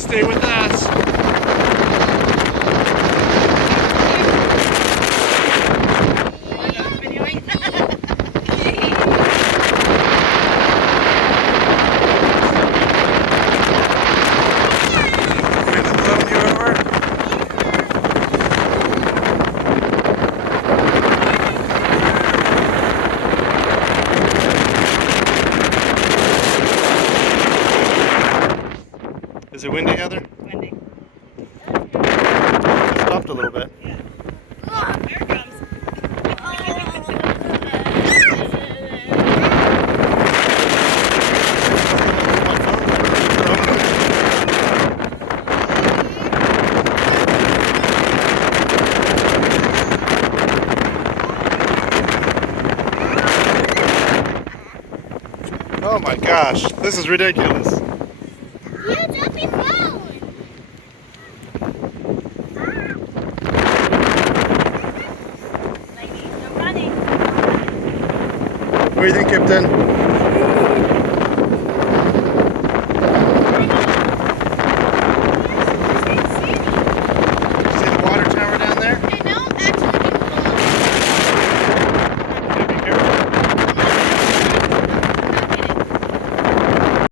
Please stay with us. Is it windy, Heather? Windy. It stopped a little bit. Yeah. Oh, there it comes. Oh my gosh, this is ridiculous. What do you think, Captain?